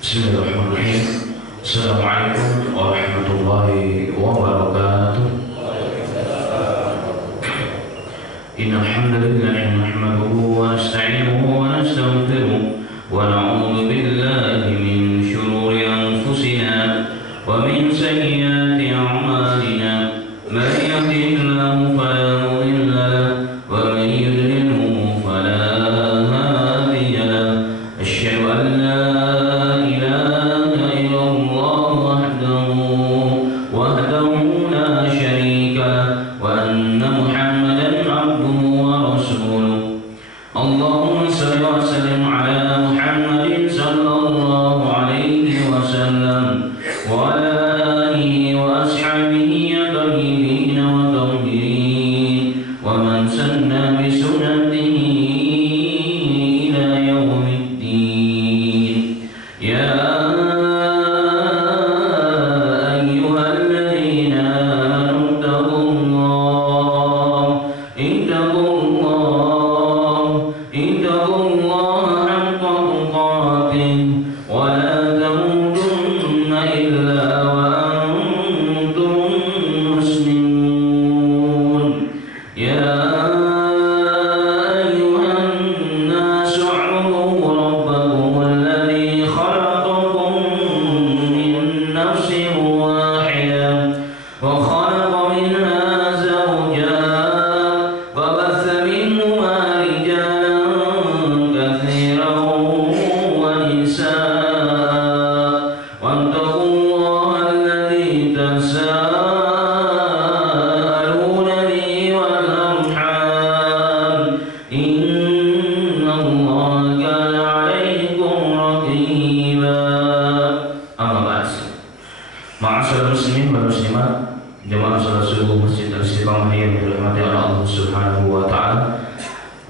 Bismillahirrahmanirrahim. Assalamualaikum warahmatullahi wabarakatuh. Innal hamdalillah nahmaduhu wa nasta'inuhu wa nastaghfiruh wa na'udzu billahi min shururi anfusina wa min sayyiati a'malina. Man yahdihillahu fala mudilla lahu wa man yudlilhu fala hadiya lahu. Asyhadu an la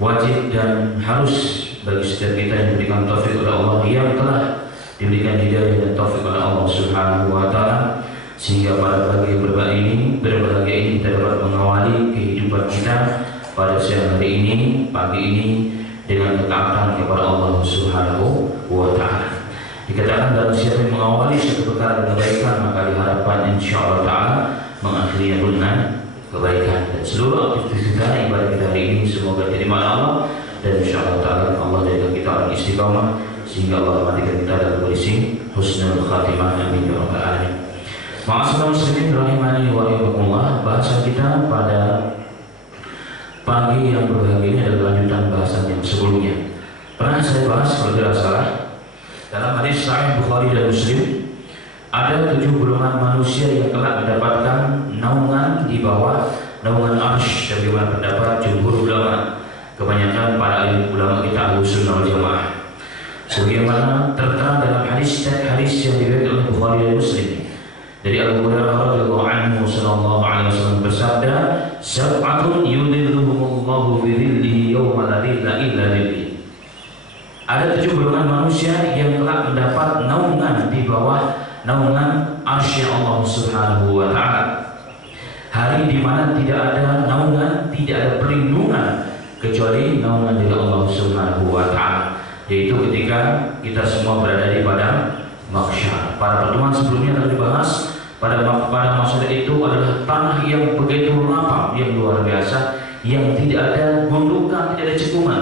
wajib dan harus bagi setiap kita yang diberikan taufik oleh Allah, yang telah diberikan hidayah dan taufik oleh Allah Subhanahu wa taala, sehingga pada pagi berbahagia ini kita dapat mengawali kehidupan kita pada siang hari ini, pagi ini, dengan ketaatan kepada Allah Subhanahu wa taala. Dikatakan dalam siapa yang mengawali suatu perkara dengan kebaikan, maka diharapkan insyaallah taala mengakhirinya dengan kebaikan, dan seluruh aktivitas kita, ibadah kita hari ini semoga diterima Allah, dan insyaallah taala Allah jadikan kita orang istiqamah sehingga Allah matikan kita dalam kondisi husnul khatimah, amin ya rabbal alamin. Ma'asyiral muslimin rahimani wa rahimakumullah, bahasan kita pada pagi yang berbahagia ini adalah lanjutan bahasan yang sebelumnya. Pernah saya bahas kalau tidak salah dalam hadis Sahih Bukhari dan Muslim, ada 7 golongan manusia yang telah mendapatkan naungan di bawah naungan arsy, sebagaimana pendapat jumhur ulama, kebanyakan para ulama kita Ahlussunnah wal Jamaah, sebagaimana tertera dalam hadis yang diriwayatkan oleh Bukhari dan Muslim dari Abu Hurairah radhiyallahu anhu sallallahu alaihi wasallam bersabda, "Sab'atun yudhilluhumullahu fi dhillihi yawma la dhilla illa dhillihi." Ada 7 golongan manusia yang telah mendapat naungan di bawah naungan arsy Allah Subhanahu wa taala. Hari di mana tidak ada naungan, tidak ada perlindungan kecuali naungan dari Allah Subhanahu wa taala, yaitu ketika kita semua berada di padang mahsyar. Pada pertemuan sebelumnya telah dibahas pada mahsyar itu adalah tanah yang begitu lapang, yang luar biasa, yang tidak ada gundukan, tidak ada cekungan,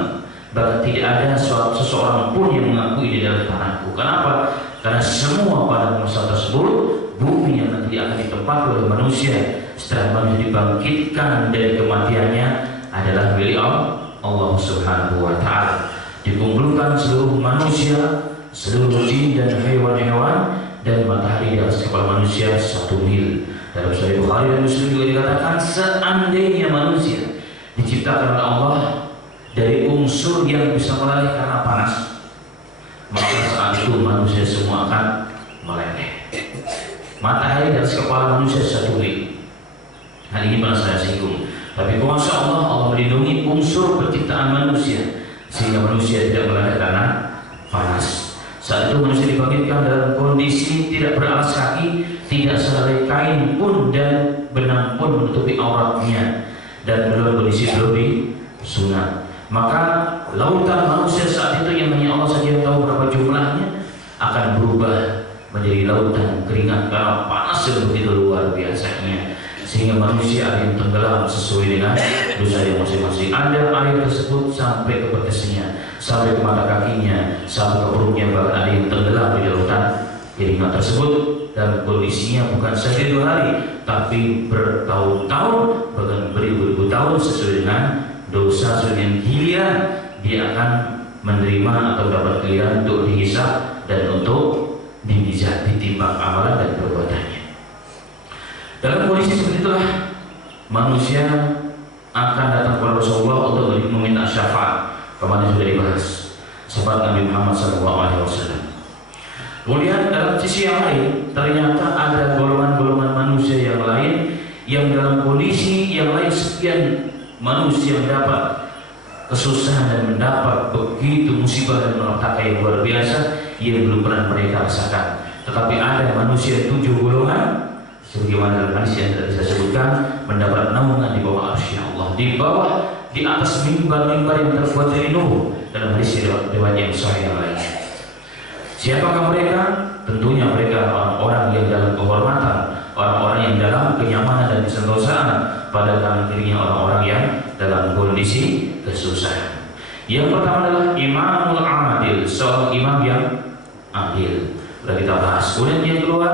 bahkan tidak ada seseorang pun yang mengakui di dalam tanahku. Kenapa? Karena semua pada masa tersebut bumi yang nanti akan ditempati oleh manusia setelah manusia dibangkitkan dari kematiannya adalah milik Allah Subhanahu wa taala. Dikumpulkan seluruh manusia, seluruh jin dan hewan-hewan, dan matahari di atas kepala manusia 1 mil. Dalam Sahih Bukhari dan Muslim juga dikatakan, seandainya manusia diciptakan oleh Allah dari unsur yang bisa meleleh karena panas, maka saat itu manusia semua akan meleleh. Matahari di atas kepala manusia 1 mil. Hal ini pernah saya singgung. Tapi kuasa Allah, Allah melindungi unsur penciptaan manusia sehingga manusia tidak meleleh karena panas. Saat itu manusia dibangkitkan dalam kondisi tidak beralas kaki, tidak sehelai kain pun dan benang pun menutupi auratnya, dan dalam kondisi belum disunat. Maka lautan manusia saat itu yang hanya Allah saja yang tahu berapa jumlahnya akan berubah lautan keringat karena panas yang begitu luar biasanya, sehingga manusia ada yang tenggelam sesuai dengan dosa yang masing-masing. Ada air tersebut sampai ke betisnya, sampai ke mata kakinya, sampai ke perutnya, bahkan ada yang tenggelam di lautan keringat tersebut. Dan kondisinya bukan saja 2 hari, tapi bertahun-tahun, bahkan beribu-ribu tahun, sesuai dengan dosa, sesuai dengan giliran dia akan menerima atau dapat giliran untuk dihisab dan untuk ditimbang amalan dan perbuatannya. Dalam kondisi seperti itulah manusia akan datang kepada Rasulullah untuk meminta syafaat, kemarin sudah dibahas syafaat Nabi Muhammad SAW. Kemudian dalam sisi yang lain, ternyata ada golongan-golongan manusia yang lain yang dalam kondisi yang lain, sekian manusia yang dapat kesusahan dan mendapat begitu musibah dan malapetaka yang luar biasa yang belum pernah mereka rasakan. Tetapi ada manusia 7 golongan, sebagaimana dalam hadis yang tadi saya sebutkan, mendapat naungan di bawah arsy Allah, di atas mimbar-mimbar yang terbuat dari nur, dalam hadis riwayat yang sahih yang lain. Siapakah mereka? Tentunya mereka orang-orang yang dalam kehormatan, orang-orang yang dalam kenyamanan dan kesentosaan, pada tangan kirinya orang-orang yang dalam kondisi kesusahan. Yang pertama adalah imamul adil, seorang imam yang adil. Sudah kita bahas. Kemudian yang kedua,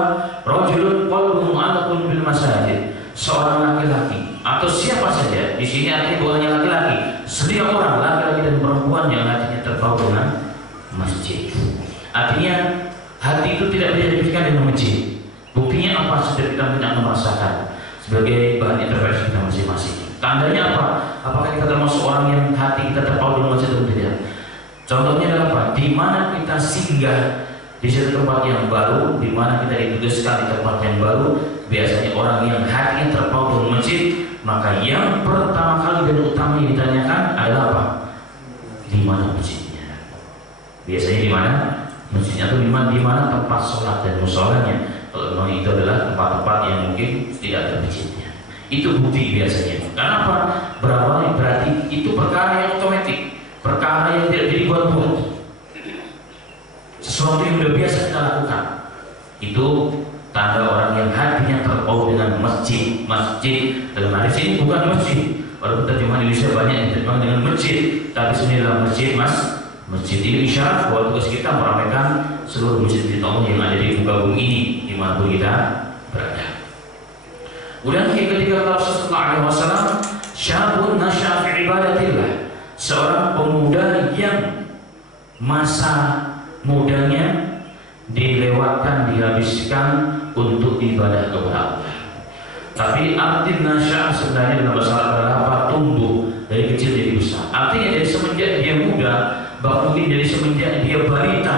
rajulun qalbuhu mu'allaqun bil masajid, seorang laki-laki atau siapa saja. Di sini artinya bukan hanya laki-laki, setiap orang, laki-laki dan perempuan yang hatinya terpaut dengan masjid. Artinya hati itu tidak bisa dipisahkan dengan masjid. Buktinya apa? Sudah kita tidak merasakan sebagai bahan intervensi kita masing-masing. Tandanya apa? Apakah kita termasuk orang yang hati kita terpaut dengan masjid atau tidak? Contohnya adalah apa? Di mana kita singgah di satu tempat yang baru, di mana kita ditugaskan di tempat yang baru, biasanya orang yang hatinya terpaut dengan masjid, maka yang pertama kali dan utama yang ditanyakan adalah apa? Di mana masjidnya? Biasanya di mana? Masjidnya itu di mana tempat sholat dan musholanya. Kalau memang itu adalah tempat-tempat yang mungkin tidak ada masjidnya, itu bukti biasanya. Kenapa? Berawal berarti itu perkara yang otomatis, perkara yang tidak dibuat-buat, sesuatu yang sudah biasa kita lakukan. Itu tanda orang yang hatinya terpaut dengan masjid. Masjid dalam hadis ini bukan masjid, walaupun terjemahan Indonesia banyak yang terjemahan dengan masjid, tapi sebenarnya dalam masjid masjid ini isyarat bahwa tugas kita meramaikan seluruh masjid Allah yang ada di muka bumi ini, dimanapun kita berada. Kemudian yang ketiga, Rasulullah SAW, syabun nasya fi ibadatillah, seorang pemuda yang masa mudanya dilewatkan, dihabiskan untuk ibadah kepada Allah. Tapi arti nasya sebenarnya dalam bahasa Arab adalah apa? Tumbuh dari kecil jadi besar. Artinya dari semenjak dia muda, bahkan mungkin dari semenjak dia balita,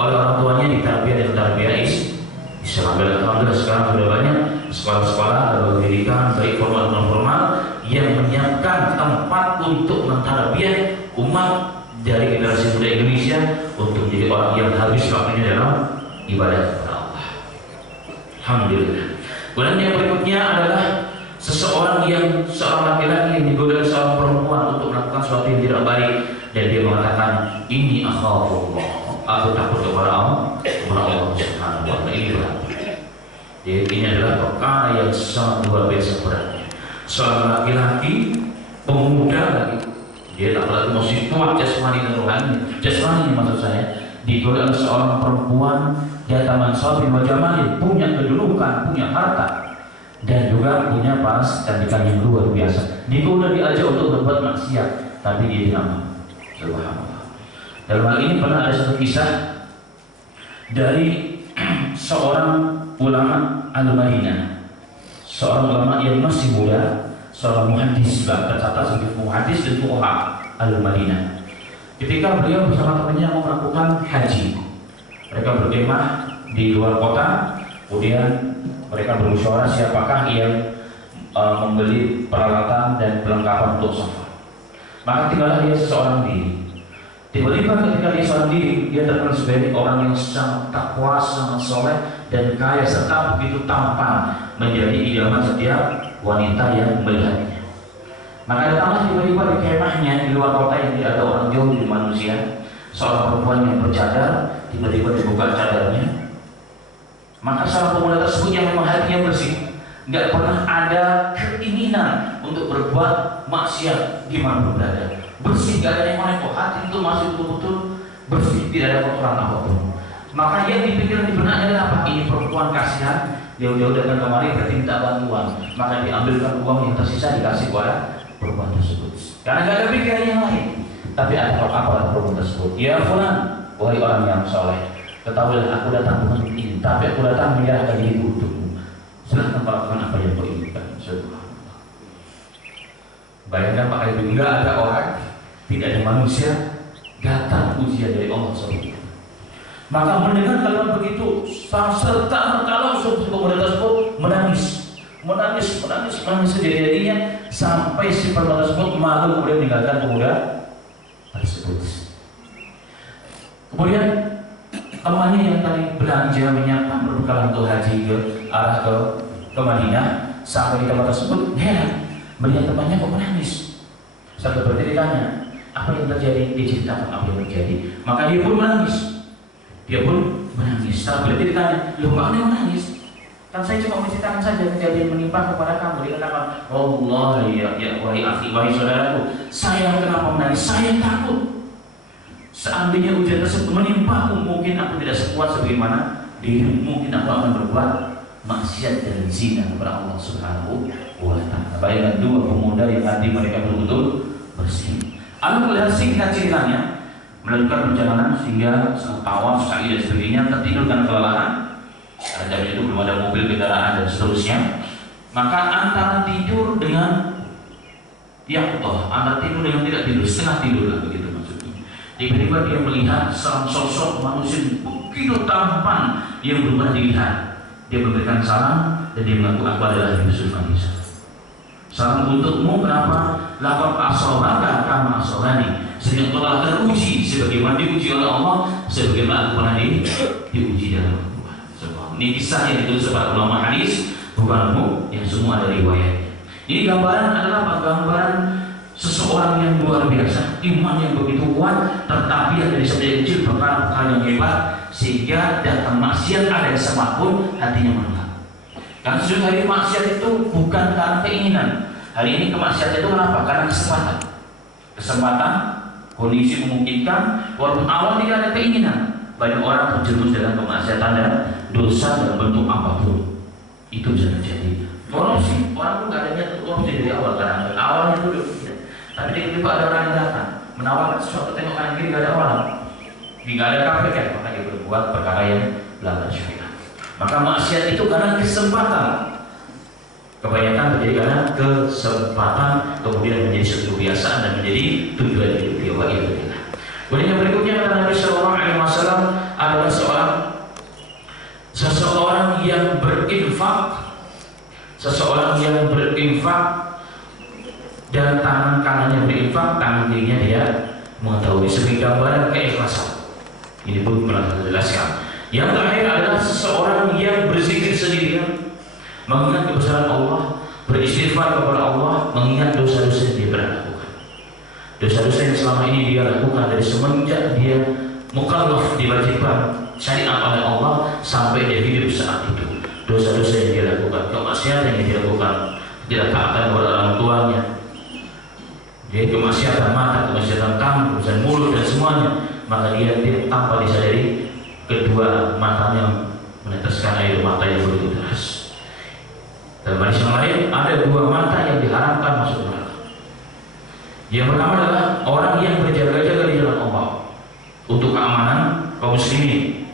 oleh orang tuanya ditarbiyah dan tarbiyah Islam. Alhamdulillah sekarang sudah banyak sekolah-sekolah pendidikan baik formal dan non formal yang menyiapkan tempat untuk mentarbiyah umat dari generasi muda Indonesia untuk menjadi orang yang habis waktunya dalam ibadah kepada Allah. Alhamdulillah. Kemudian yang berikutnya adalah seorang laki-laki yang digoda seorang perempuan untuk melakukan sesuatu yang tidak baik, dan dia mengatakan, ini akhafullah, aku takut kepada Allah Subhanahu wa ta'ala. Ini berat. Jadi ini adalah perkara yang sangat luar biasa beratnya. Seorang laki-laki pemuda lagi, dia tak lagi masih kuat jasmani dan rohani. Jasmani maksud saya, digoda oleh seorang perempuan jataman sabi wa jamalin, punya kedudukan, punya harta, dan juga punya pas kecantikan yang luar biasa. Digoda, diajak untuk berbuat maksiat, tapi dia tidak mau. Subhanallah. Dalam hal ini pernah ada satu kisah dari seorang ulama Al-Madinah, seorang ulama yang masih muda, seorang muhaddis, tercatat sebagai muhaddis dan fuqaha Al-Madinah. Ketika beliau bersama temannya mau melakukan haji, mereka berkemah di luar kota. Kemudian mereka bermusyawarah siapakah yang membeli peralatan dan perlengkapan untuk safar. Maka tinggallah dia seseorang diri. Tiba-tiba ketika dia seorang diri, dia terkenal sebagai orang yang sangat takwa, sangat soleh dan kaya, serta begitu tampan, menjadi idaman setiap wanita yang melihatnya. Maka datanglah tiba-tiba di kemahnya di luar kota yang tidak ada orang jauh di manusia, seorang perempuan yang bercadar. Tiba-tiba dibuka cadarnya, Maka seorang pemuda tersebut yang memang hatinya bersih, nggak pernah ada keinginan untuk berbuat maksiat di mana berada. Bersih, nggak ada yang lain. Kok hati itu masih betul-betul bersih, tidak ada kotoran apapun. Maka yang dipikirkan di benaknya adalah apa? Ini perempuan kasihan, jauh-jauh datang kemari berarti minta bantuan. Maka diambilkan uang yang tersisa dikasih kepada perempuan tersebut. Karena nggak ada pikiran yang lain. Tapi ada apa perempuan tersebut? Ya fulan, wahai orang yang soleh, ketahuilah aku datang bukan ini, tapi aku datang menyerahkan diriku untukmu. Silahkan lakukan apa yang kau inginkan. Subhanallah. Bayangkan Pak Ibu, enggak ada orang, tidak ada manusia, datang ujian dari Allah SWT. Maka mendengar kalimat begitu, serta kalau pemuda tersebut menangis sejadi-jadinya sampai si perempuan tersebut malu kemudian meninggalkan pemuda tersebut. Kemudian temannya yang tadi belanja menyiapkan berbekalan untuk haji ke arah ke Madinah, sampai di tempat tersebut heran melihat temannya kok menangis. Sampai berarti ditanya apa yang terjadi, diceritakan apa yang terjadi, maka dia pun menangis. Setelah berarti ditanya, loh kok Anda menangis? Kan saya cuma menceritakan saja kejadian menimpa kepada kamu. Dia katakan, Allah ya wahai akhi, wahai saudaraku, saya kenapa menangis? Saya takut. Seandainya ujian tersebut menimpaku, mungkin aku tidak sekuat sebagaimana dirimu. Mungkin aku akan berbuat maksiat dan zina kepada Allah Subhanahu wa Ta'ala. Bayangkan dua pemuda yang hati mereka betul-betul bersih. Lalu melihat singkat ceritanya, melakukan perjalanan sehingga tawaf, sa'i dan sebagainya, tertidur karena kelelahan. Pada jam itu belum ada mobil, kendaraan dan seterusnya. Maka antara tidur dengan antara tidur dengan tidak tidur, setengah tidur lah begitu maksudnya. Tiba-tiba dia melihat seorang sosok manusia begitu tampan yang belum pernah dilihat. Dia memberikan salam dan dia mengaku aku adalah Yusuf Anisa. Salam untukmu, kenapa? Lakon asobaka kama asobani. Sehingga Allah akan uji sebagaimana diuji oleh Allah, sebagaimana aku pernah diuji dalam Al-Quran. Ini kisah yang ditulis oleh ulama hadis, bukan yang semua ada riwayat. Ini gambaran adalah apa? Gambaran seseorang yang luar biasa, iman yang begitu kuat, tertabiat dari sejak kecil perkara-perkara yang hebat, sehingga datang maksiat ada yang sama pun hatinya menolak. Karena sejujurnya hari maksiat itu bukan karena keinginan. Hari ini kemaksiatan itu kenapa? Karena kesempatan, kondisi memungkinkan, walaupun awal tidak ada keinginan. Banyak orang terjerumus dalam kemaksiatan dan dosa dalam bentuk apapun. Itu bisa terjadi. Korupsi, orang pun nggak ada niat korupsi dari awal, karena awalnya itu tidak. Tapi tiba-tiba ada orang yang datang menawarkan sesuatu, tengok kanan kiri nggak ada orang, nggak ada KPK, maka dia berbuat perkara yang melanggar syariat. Maka maksiat itu karena kesempatan. Kebanyakan terjadi karena kesempatan, kemudian menjadi suatu kebiasaan dan menjadi tujuan hidup dia. Kemudian yang berikutnya kata Nabi Sallallahu Alaihi Wasallam adalah seseorang yang berinfak, dan tangan kanannya berinfak, tangan kirinya dia mengetahui, sebagai gambaran keikhlasan. Ini pun pernah saya jelaskan. Yang terakhir adalah seseorang yang berzikir sendirian, mengingat kebesaran Allah, beristighfar kepada Allah, mengingat dosa-dosa yang dia pernah lakukan. Dosa-dosa yang selama ini dia lakukan dari semenjak dia mukallaf, diwajibkan syariat oleh Allah sampai dia hidup saat itu. Dosa-dosa yang dia lakukan, kemaksiatan yang dia lakukan, tidak taatan kepada orang tuanya, dia kemaksiatan mata, kemaksiatan tangan, kemaksiatan mulut dan semuanya, maka dia tanpa disadari kedua matanya meneteskan air mata yang begitu deras. Dalam hadis yang lain ada dua mata yang diharamkan masuk neraka. Yang pertama adalah orang yang berjaga-jaga di jalan Allah untuk keamanan kaum muslimin.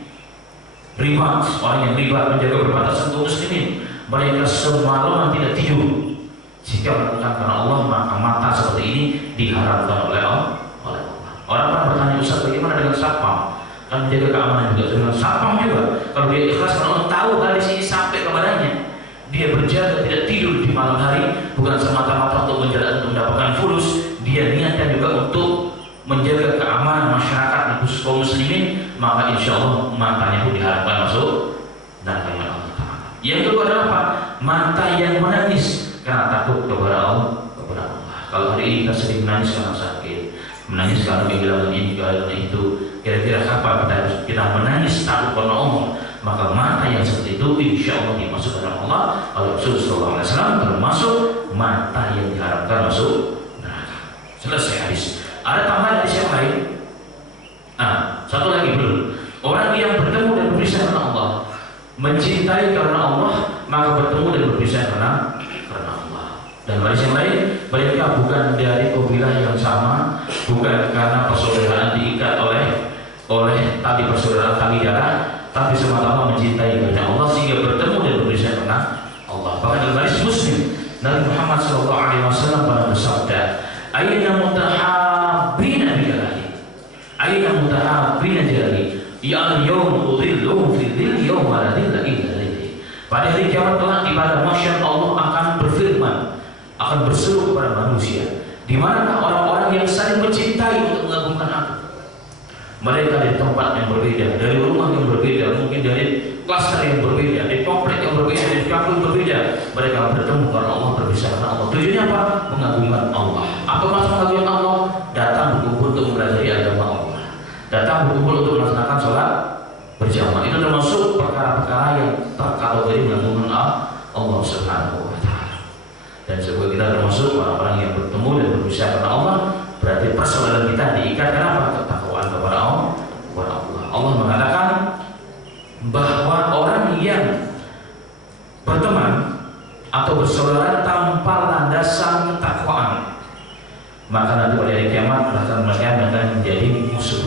Riba, orang yang riba menjaga perbatasan kaum muslimin, mereka semalaman tidak tidur. Jika melakukan karena Allah, maka mata seperti ini diharamkan oleh Allah. Orang bertanya, Ustaz, bagaimana dengan satpam? Kan menjaga keamanan juga dengan satpam juga. Kalau dia ikhlas, kalau tahu hadis ini sampai kepadanya, dia berjaga tidak tidur di malam hari, bukan semata-mata untuk mendapatkan fulus, dia niatkan juga untuk menjaga keamanan masyarakat khusus kaum muslimin, maka insya Allah matanya pun diharapkan masuk neraka Allah Ta'ala. Yang kedua adalah apa? Mata yang menangis karena takut kepada Allah. Kalau hari ini kita sering menangis karena sakit, menangis karena kehilangan ini, kehilangan itu, kira-kira kapan kita menangis takut kepada Allah? maka mata yang seperti itu insya Allah dimasukkan oleh Allah oleh Rasulullah SAW, termasuk mata yang diharapkan masuk neraka. Selesai hadis. Ada tambahan hadis yang lain? Satu lagi belum. Orang yang bertemu dan berpisah karena Allah, mencintai karena Allah, maka bertemu dan berpisah karena Allah. Dan hadis yang lain, mereka bukan dari kabilah yang sama, bukan karena persaudaraan diikat oleh tali persaudaraan tali darah, tapi semata-mata mencintai karena Allah sehingga bertemu dan berpisah karena Allah. Bahkan dalam hadis Muslim, Nabi Muhammad SAW pernah bersabda, "Aina mutahabbina billahi, aina mutahabbina billahi, ya al-yawm udhilluhum fi dhilli yawma la dhilla illa dhilli." Pada hari kiamat kelak di padang mahsyar Allah akan berfirman, akan berseru kepada manusia, di manakah orang-orang yang saling mencintai untuk mengagungkan aku? Mereka dari tempat yang berbeda, dari rumah yang berbeda, mungkin dari klaster yang berbeda, dari komplek yang berbeda, dari kampung berbeda. Mereka bertemu karena Allah, berpisah karena Allah. Tujuannya apa? Mengagungkan Allah. Apa maksud mengagungkan Allah? Datang berkumpul untuk mempelajari agama Allah, datang berkumpul untuk melaksanakan sholat berjamaah. Itu termasuk perkara-perkara yang terkategori mengagungkan Allah Subhanahu wa Ta'ala. Dan sebagai kita termasuk orang-orang yang bertemu dan berpisah karena Allah, berarti persaudaraan kita diikat kenapa? Ketakwaan kepada Allah. Allah mengatakan bahwa orang yang berteman atau bersaudara tanpa landasan ketakwaan, maka nanti pada hari kiamat mereka akan menjadi musuh.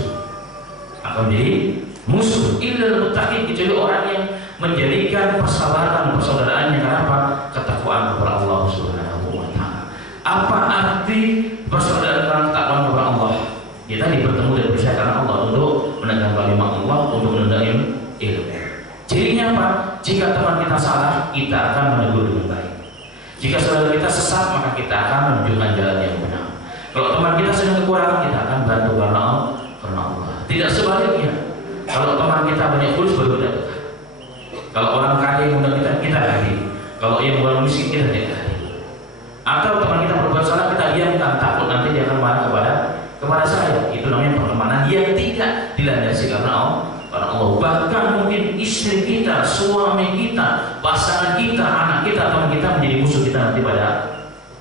Akan menjadi musuh. Illal muttaqin, kecuali orang yang menjadikan persahabatan persaudaraannya karena apa? Ketakwaan kepada Allah Subhanahu wa Ta'ala. Apa arti persaudaraan karena ketakwaan kepada Allah? Kita bertemu dan berpisah karena Allah untuk menegakkan kalimat Allah, untuk menegakkan ilmu. Cirinya apa? Jika teman kita salah, kita akan menegur dengan baik. Jika saudara kita sesat, maka kita akan menunjukkan jalan yang benar. Kalau teman kita sedang kekurangan, kita akan bantu karena Allah. Tidak sebaliknya. Kalau teman kita banyak fulus, baru kita dekat. Kalau orang kaya yang undang kita hadir. Kalau yang orang miskin, kita tidak hadir. Atau teman kita berbuat salah, kita diamkan, takut nanti dia akan marah kepada saya. Itu namanya pertemanan yang tidak dilandasi karena Allah. Bahkan mungkin istri kita, suami kita, pasangan kita, anak kita, teman kita menjadi musuh kita nanti pada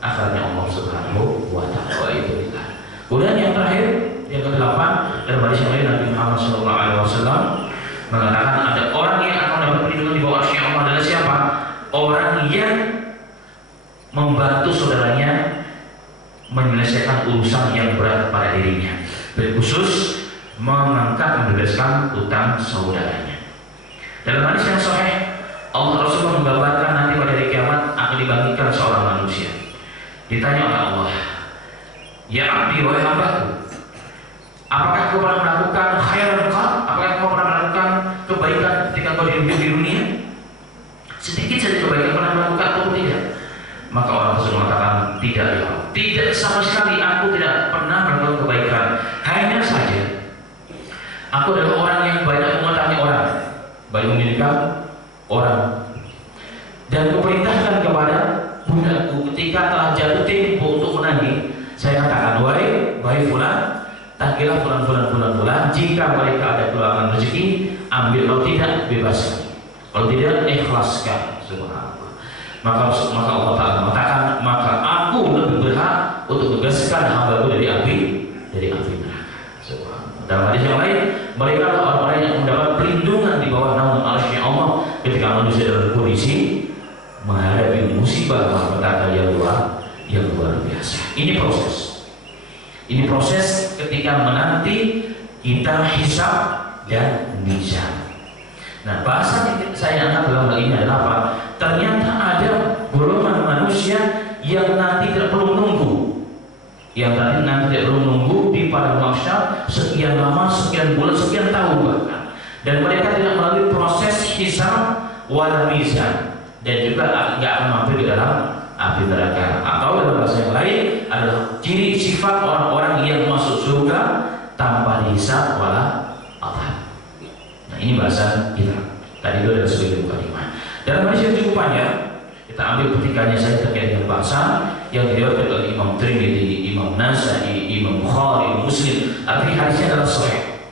akhirnya Allah Subhanahu wa Ta'ala. Itu kita. Kemudian yang terakhir, yang ke-8, dalam hadis yang lain Nabi Muhammad SAW mengatakan ada orang yang akan dapat perlindungan di bawah arsy Allah adalah siapa? Orang yang membantu saudaranya menyelesaikan urusan yang berat pada dirinya, berkhusus mengangkat membebaskan utang saudaranya. Dalam hadis yang sahih, Allah Rasulullah menggambarkan nanti pada hari kiamat akan dibangkitkan seorang manusia. Ditanya oleh Allah, "Ya abdi, wahai hambaku, apakah kau pernah melakukan khairan qat? Apakah kau pernah melakukan kebaikan ketika kau hidup di dunia? Sedikit saja kebaikan pernah melakukan atau tidak?" Maka orang tersebut mengatakan, "Tidak ya Allah, tidak sama sekali, aku tidak pernah melakukan kebaikan. Hanya saja aku adalah orang yang banyak mengutangi orang, banyak memiliki orang, dan kuperintahkan kepada budakku ketika telah jatuh tempo untuk menagih, saya katakan, wahai fulan, tagilah fulan. Jika mereka ada kekurangan rezeki, ambil, kalau tidak, bebaskan. Kalau tidak, ikhlaskan." Subhanallah. Maka Allah Ta'ala mengatakan, maka aku lebih berhak untuk membebaskan hamba-Ku dari api neraka. Subhanallah. Dalam hadis yang lain, mereka adalah orang-orang yang mendapat perlindungan di bawah naungan arsy Allah ketika manusia dalam kondisi menghadapi musibah malapetaka yang luar biasa. Ini proses ketika menanti kita hisab dan mizan. Nah, bahasa yang saya angkat dalam hal ini adalah apa? Ternyata ada golongan manusia yang nanti tidak perlu menunggu, di padang mahsyar sekian lama, sekian bulan, sekian tahun bahkan, dan mereka tidak melalui proses hisab wal mizan, dan juga nggak akan mampir ke dalam api neraka. Atau dalam bahasa yang lain adalah ciri sifat orang-orang yang masuk surga tanpa dihisab wala adab. Nah, ini bahasa kita. Tadi itu adalah sebagai mukadimah. Dalam hadis yang cukup panjang, kita ambil petikannya saya terkait dengan bahasa yang diriwayatkan oleh Imam Tirmidzi, Imam Nasa'i, Imam Bukhari, Muslim. Arti hadisnya adalah sahih.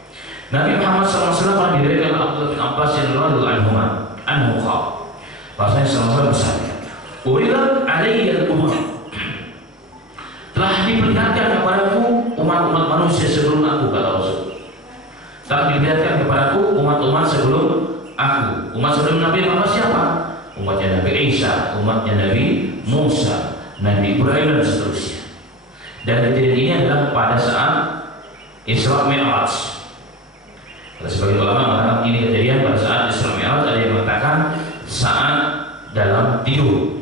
Nabi Muhammad SAW diriwayatkan oleh Abdullah bin Abbas radhiyallahu anhu bahwasanya SAW bersabda, "Uridat alayya al-umam." Telah diperlihatkan kepadaku umat-umat manusia sebelum aku, kata Rasul. Telah diperlihatkan kepadaku umat-umat sebelum aku. Umat sebelum Nabi Muhammad siapa? Umatnya Nabi Isa, umatnya Nabi Musa, Nabi Ibrahim dan seterusnya. Dan kejadian ini adalah pada saat Isra Mi'raj. Sebagai ulama mengatakan ini kejadian pada saat Isra Mi'raj, ada yang mengatakan saat dalam tidur.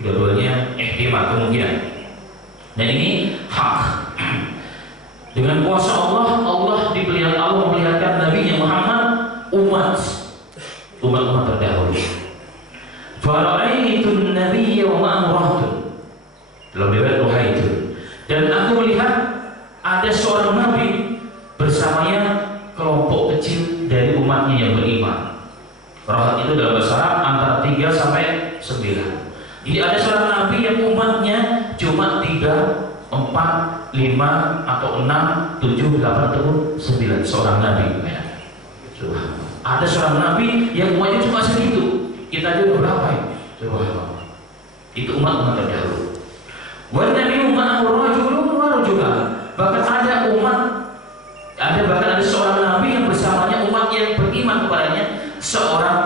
Kedua-duanya ihtimal, kemungkinan. Dan ini hak. Dengan kuasa Allah, Allah memperlihatkan Nabi Muhammad umat terdahulu. Fara'aitu an-nabiyya wa ma'amurahtu. Dalam riwayat Ruhaitu. Dan aku melihat ada seorang nabi bersamanya kelompok kecil dari umatnya yang beriman. Rahat itu dalam bahasa Arab antara 3 sampai 9. Jadi ada seorang nabi yang umatnya cuma 3, 4, 5 atau 6, 7, 8 atau 9 seorang nabi. Ada seorang nabi yang umatnya cuma segitu. Kita aja berapa ya? Itu umat terdahulu. Wa nabi ma'ahu rajulun wa rajulan. Bahkan ada seorang nabi yang bersamanya umat yang beriman kepadanya seorang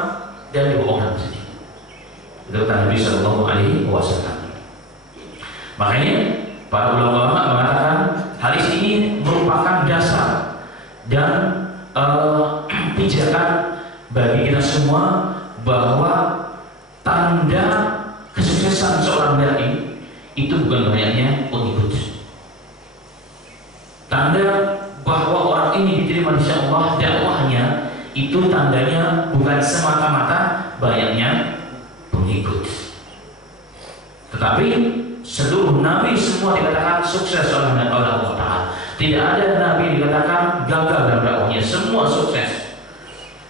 dan 2 orang saja. Itu kata Nabi Sallallahu Alaihi Wasallam. Makanya para ulama mengatakan hadis ini merupakan dasar dan pijakan bagi kita semua bahwa tanda kesuksesan seorang dai itu bukan banyaknya pengikut. Tanda bahwa orang ini diterima di sisi Allah dakwahnya itu tandanya bukan semata-mata banyaknya pengikut, tetapi seluruh nabi semua dikatakan sukses oleh Allah Ta'ala. Tidak ada nabi dikatakan gagal dalam dakwahnya, semua sukses.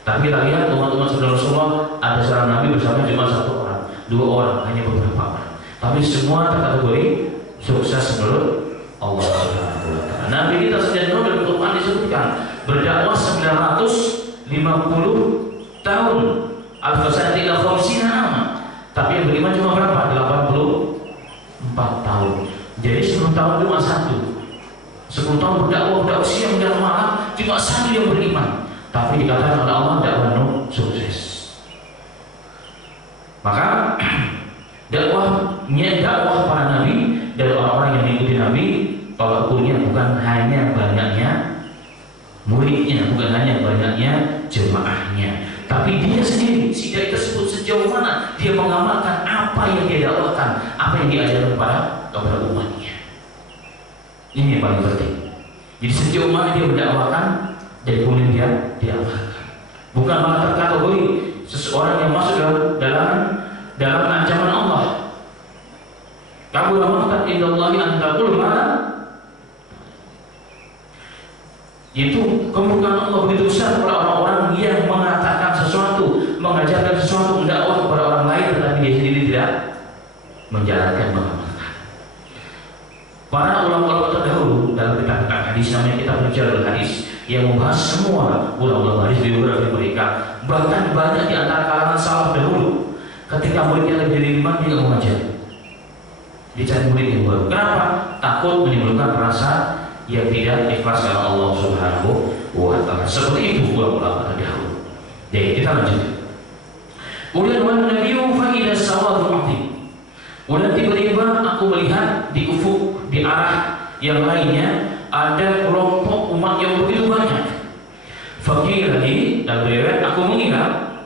Tapi kita lihat umat-umat sebelum Rasulullah, ada seorang nabi bersama cuma 1 orang, 2 orang, hanya beberapa orang. Tapi semua terkategori sukses menurut Allah Subhanahu wa Ta'ala. Nabi kita sejak dulu dalam Quran disebutkan berdakwah 950 tahun, al-fasati ila khamsina ama. Tapi yang beriman cuma berapa? 84 tahun. Jadi 10 tahun cuma 1. 10 tahun berdakwah siang dan malam cuma 1 yang beriman. Tapi dikatakan oleh Allah dakwah Nuh sukses. Maka dakwah para nabi dan orang-orang yang mengikuti nabi, tolak ukurnya bukan hanya banyaknya muridnya, bukan hanya banyaknya jemaahnya, tapi dia sendiri, si dai tersebut sejauh mana dia mengamalkan apa yang dia dakwahkan, apa yang diajarkan kepada umatnya. Ini yang paling penting. Jadi sejauh mana dia mendakwakan dan kemudian dia diamalkan. Bukan malah terkategori seseorang yang masuk dalam ancaman Allah. Kabul maqtan indallahi an taqul ma, itu kemurkaan Allah begitu besar kepada orang-orang yang mengatakan sesuatu, mengajarkan sesuatu, mendakwah kepada orang lain, tetapi dia sendiri tidak menjalankan, mengamalkan. Para ulama-ulama terdahulu dalam kitab hadis, namanya kitab Rijalul Hadis, yang membahas semua ulama-ulama hadis, biografi mereka, bahkan banyak di antara kalangan salaf dahulu, ketika muridnya lebih dari 5 dia nggak mau ngajar, dicari murid yang baru. Kenapa? Takut menimbulkan rasa yang tidak ikhlas karena Allah Subhanahu wa Ta'ala. Seperti itu ulama-ulama terdahulu. Jadi kita lanjut. Kemudian wan nabiyyu fa idza sawadun azim. Kemudian tiba-tiba aku melihat di ufuk, di arah yang lainnya ada kelompok umat yang begitu banyak. Fakir lagi dalam riwayat aku mengira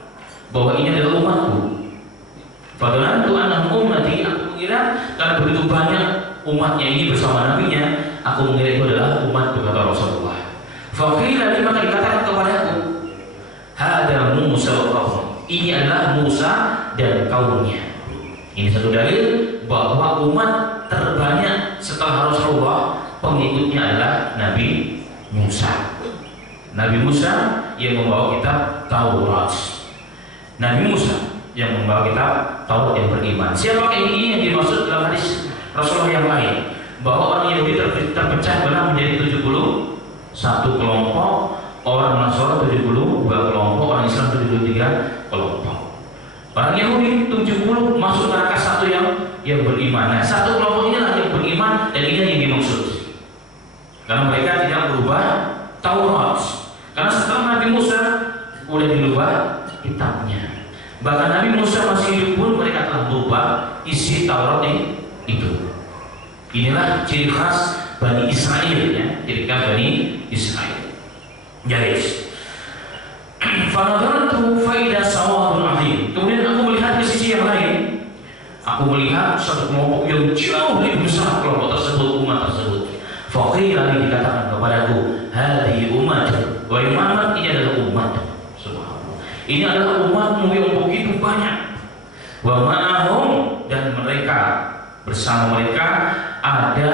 bahwa ini adalah umatku. Padahal Tuhan ummati, aku mengira karena begitu banyak umatnya ini bersama nabinya, aku mengira itu adalah umat, berkata Rasulullah. Fakir lagi maka dikatakan kepadaku, hada Musa wa qaum. Ini adalah Musa dan kaumnya. Ini satu dalil bahwa umat terbanyak setelah Rasulullah pengikutnya adalah Nabi Musa. Nabi Musa yang membawa kitab Taurat. Nabi Musa yang membawa kitab Taurat yang beriman. Siapa ini yang dimaksud dalam hadis Rasulullah yang lain? Bahwa orang Yahudi terpecah belah menjadi 71 kelompok. orang Nasrani 72 kelompok, orang Islam 73 kelompok. Orang Yahudi 70 masuk neraka satu yang beriman. Nah, satu kelompok inilah yang beriman dan ini yang dimaksud. Karena mereka tidak berubah Taurat. Karena setelah Nabi Musa udah dirubah kitabnya. Bahkan Nabi Musa masih hidup pun mereka telah berubah isi Taurat itu. Inilah ciri khas Bani Israel, ya, ciri khas Bani Israel. Jadi, fanadartu faida sawadun azim. Kemudian aku melihat ke sisi yang lain. Aku melihat satu kelompok yang jauh lebih besar kelompok tersebut, umat tersebut. Faqila li, dikatakan kepadaku, hadhihi umat. Wahai Muhammad, ini adalah umat. Subhanallah. Ini adalah umatmu yang begitu banyak. Wa ma'ahum, dan mereka bersama mereka ada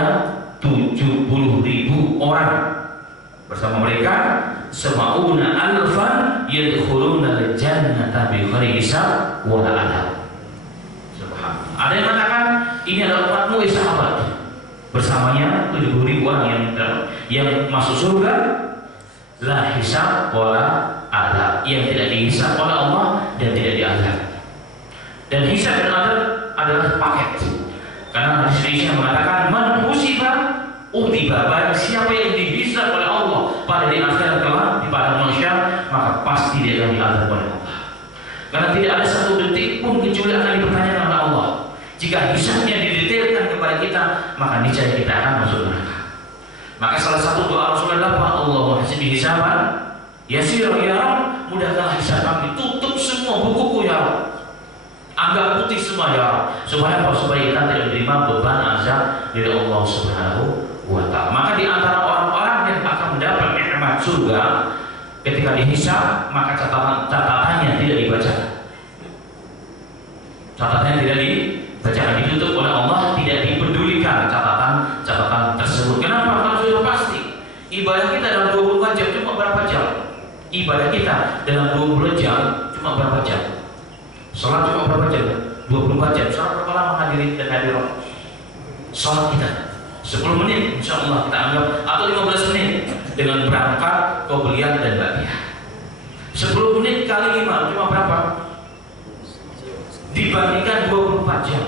70.000 orang. Bersama mereka Sama'una alfan yadkhuluna al-jannata bi ghairi hisab wa la adab. Subhanallah. Ada yang mengatakan ini adalah umatmu sahabat. Bersamanya 70.000 orang yang masuk surga la hisab wa la adab, yang tidak dihisab oleh Allah dan tidak diazab. Dan hisab dan adab adalah paket. Karena hadis Aisyah mengatakan man husiba utiba, barang siapa yang dihisab oleh Allah pada di akhirat kelak di padang mahsyar, maka pasti dia akan diazab oleh Allah. Karena tidak ada satu detik pun kecuali akan dipertanyakan oleh Allah. Jika hisabnya didetailkan kepada kita, maka niscaya kita akan masuk neraka. Maka salah satu doa Rasulullah, Allahumma hasibni hisaban yasir, ya Rabb, mudahkanlah hisab kami, tutup semua bukuku ya Rabb, anggap putih semua ya Rabb. Supaya apa? Supaya kita tidak menerima beban azab dari Allah Subhanahu wa ta'ala. Maka di antara orang-orang yang akan mendapat nikmat surga ketika dihisab, maka catatannya tidak dibaca. Catatannya tidak dibaca, ditutup oleh Allah, tidak dipedulikan catatan tersebut. Kenapa? Karena sudah pasti ibadah kita dalam 24 jam cuma berapa jam? Ibadah kita dalam 20 jam cuma berapa jam? Salat cuma berapa jam? 24 jam. Salat berapa lama hadirin dan hadirat? Salat kita 10 menit, insya Allah kita anggap, atau 15 menit dengan berangkat, pembelian dan bagian. 10 menit kali 5 cuma berapa? Dibandingkan 24 jam.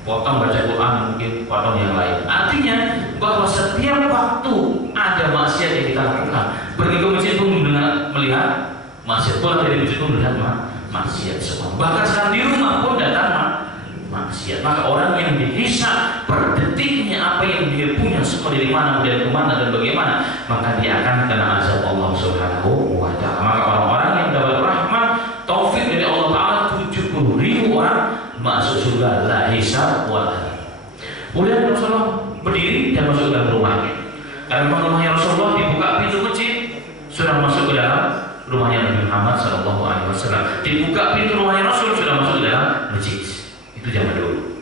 Potong baca Quran, mungkin potong yang lain. Artinya bahwa setiap waktu ada maksiat yang kita lakukan. Pergi ke masjid pun melihat maksiat, pulang dari masjid pun melihat maksiat semua. Bahkan sekarang di rumah pun datang maksiat. Maka orang yang dihisab per detiknya apa yang dia punya semua dari mana dan kemana dan bagaimana, maka dia akan kena azab Allah Subhanahu wa ta'ala. Maka orang-orang yang dapat rahmat taufik dari Allah Ta'ala 70.000 orang masuk surga la hisab wa la adab. Kemudian Rasulullah berdiri dan masuk ke dalam rumahnya. Karena memang rumahnya Rasulullah dibuka pintu masjid, sudah masuk ke dalam rumahnya Nabi Muhammad SAW. Dibuka pintu rumahnya Rasul, sudah masuk ke dalam masjid. Itu zaman dulu.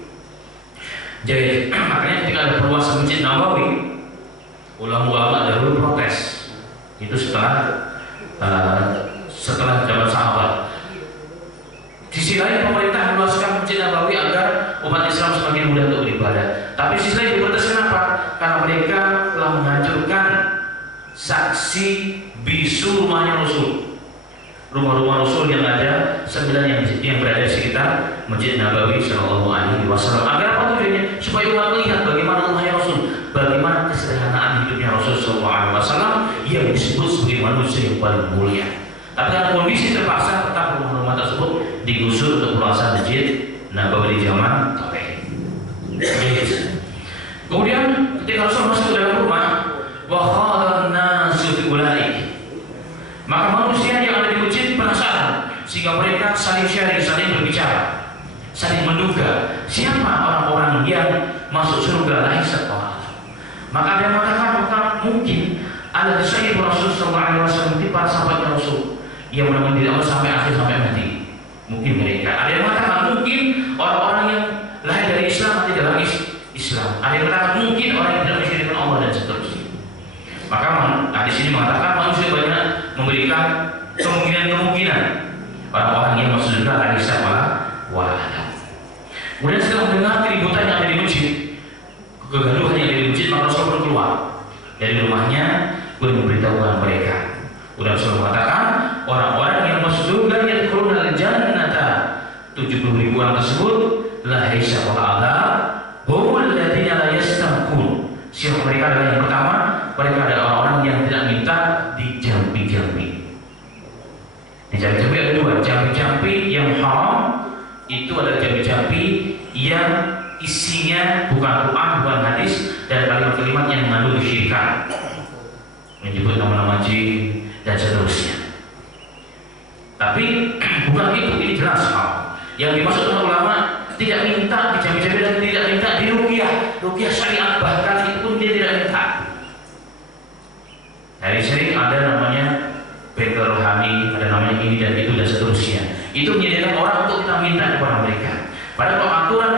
Jadi makanya ketika ada perluasan Masjid Nabawi, ulama-ulama dahulu protes. Itu setelah zaman sahabat. Di sisi lain pemerintah meluaskan Masjid Nabawi agar umat Islam semakin mudah untuk beribadah. Tapi di sisi lain diprotes, kenapa? Karena mereka telah menghancurkan saksi bisu rumahnya Rasul. Rumah-rumah Rasul yang ada 9 yang berada di sekitar Masjid Nabawi Sallallahu Alaihi Wasallam. Agar apa tujuannya? Supaya umat melihat bagaimana rumahnya Rasul, bagaimana kesederhanaan hidupnya Rasul Sallallahu Alaihi Wasallam yang disebut sebagai manusia yang paling mulia. Tapi karena kondisi terpaksa, tetap rumah-rumah tersebut digusur untuk perluasan Masjid Nabawi di zaman tabi'in. Kemudian ketika Rasul masuk ke dalam rumah, wa khadhan nasu fi ulaik, maka manusia yang ada di masjid penasaran, sehingga mereka saling sharing, saling berbicara, saling menduga siapa orang-orang yang masuk surga la hisab wa la adab. Maka ada yang mengatakan mungkin ada di sahih Rasul sallallahu alaihi wasallam, di para sahabat Rasul yang benar-benar tidak sampai akhir sampai mati. Mungkin mereka. Ada yang mengatakan mungkin orang-orang yang lahir dari Islam atau dalam Islam. Ada yang mengatakan mungkin orang yang tidak mensyirikkan Allah dan seterusnya. Maka di sini mengatakan manusia banyak memberikan kemungkinan orang-orang yang masuk surga la hisab wa la adab. Kemudian setelah mendengar keributan yang ada di masjid, kegaduhan yang ada di masjid, maka Rasul keluar dari rumahnya, kemudian memberitahukan mereka Udah Rasul mengatakan orang-orang yang masuk surga yadkhuluna al-jannata 70.000 orang tersebut la hisab wa adab humul ladzina la yastamqun. Siapa mereka adalah yang pertama, mereka adalah orang-orang yang tidak minta dijampi-jampi. Dijampi-jampi ada dua, jampi-jampi yang haram itu adalah jampi-jampi yang isinya bukan Quran, bukan hadis, dan kalimat-kalimat yang mengandung kesyirikan, menyebut nama-nama jin dan seterusnya. Tapi bukan itu, ini jelas yang dimaksud oleh ulama tidak minta dijampi-jampi dan tidak minta diruqyah, ruqyah syariat bahkan itu pun dia tidak minta. Dari sering ada namanya bengkel rohani, ada namanya ini dan itu dan seterusnya. Itu menyediakan orang untuk kita minta kepada mereka. Padahal kalau aturan